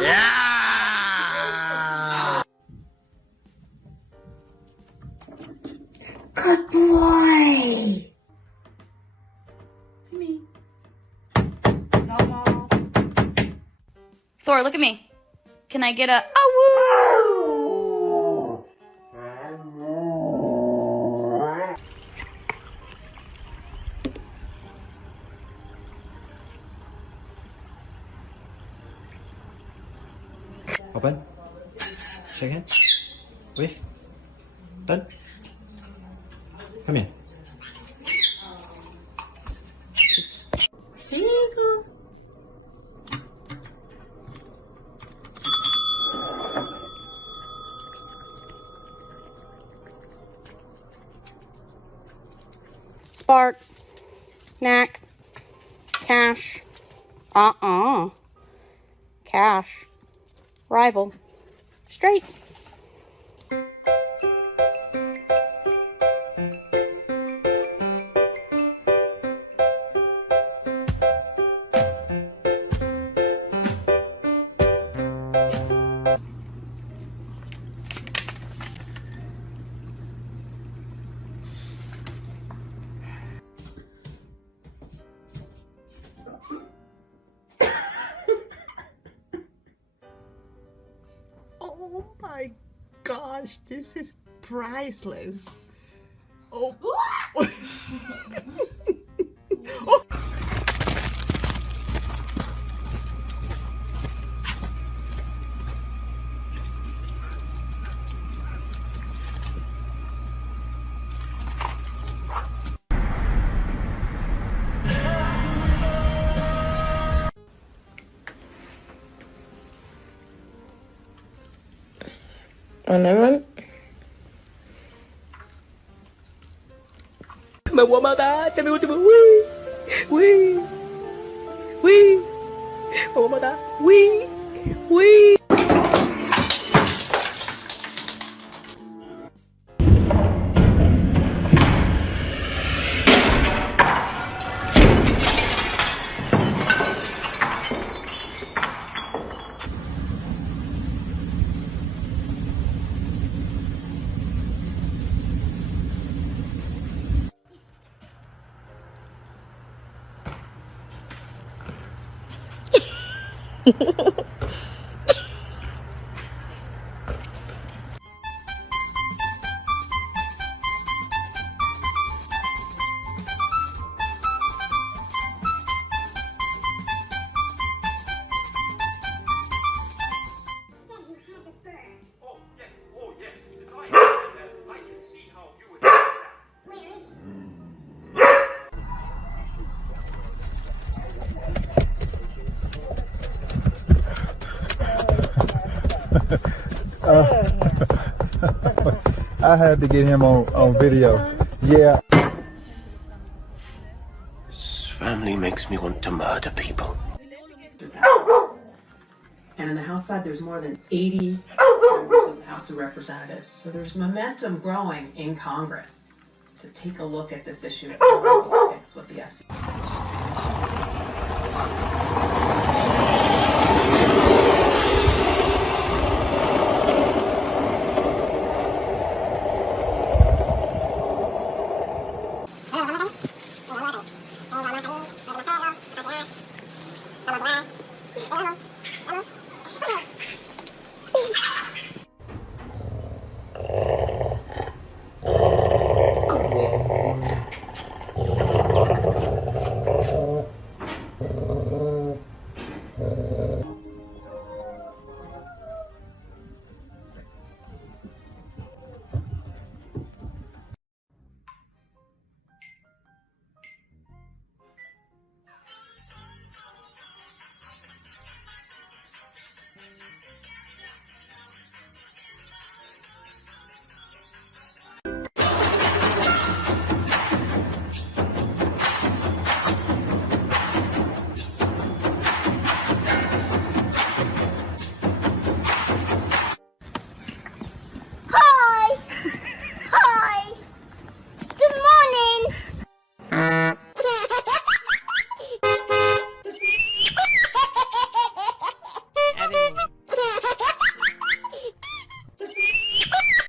Yeah! Good boy. Me. No more. Thor, look at me. Can I get a woo? Open. Shake hand. Wave. Done. Come here. Here you go. Spark. Knack. Cash. Cash. Rival. Straight. Oh my gosh, this is priceless. Oh. Oh. Another me voy a matar, te me último, uy, uy, uy, me voy a matar, uy, uy. I had to get him on video. Yeah. This family makes me want to murder people. And on the House side, there's more than 80 members of the House of Representatives. So there's momentum growing in Congress to take a look at this issue and fix what the FCC.